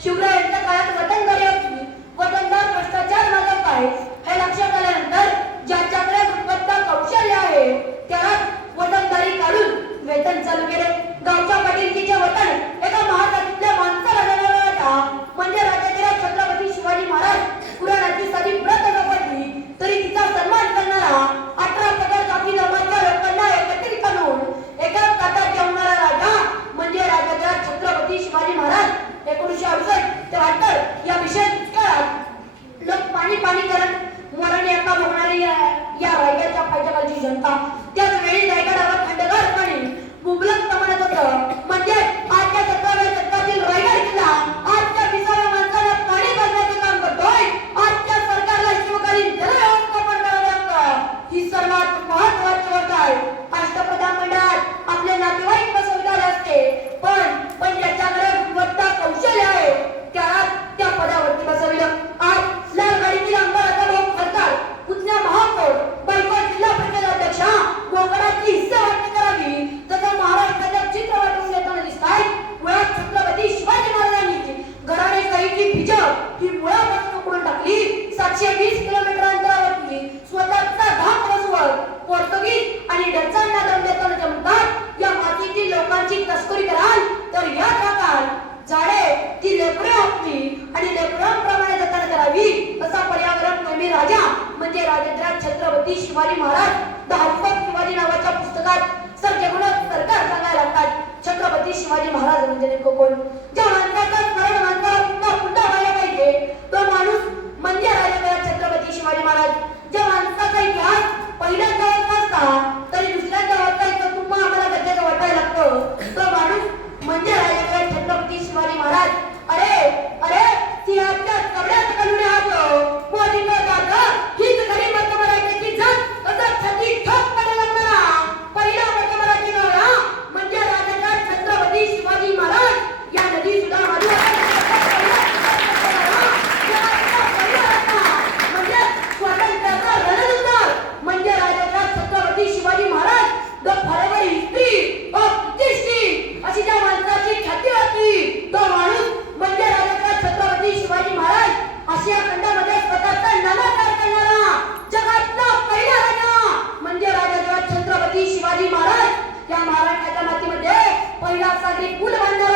chúng ta Shivaji Maharaj धावपट Shivaji नावाच्या पुस्तकात सर्जगुणक सरकार सांगायला लागतात. छत्रपती शिवाजी महाराज म्हणजे नेमकं कोण? ज्या matrícula van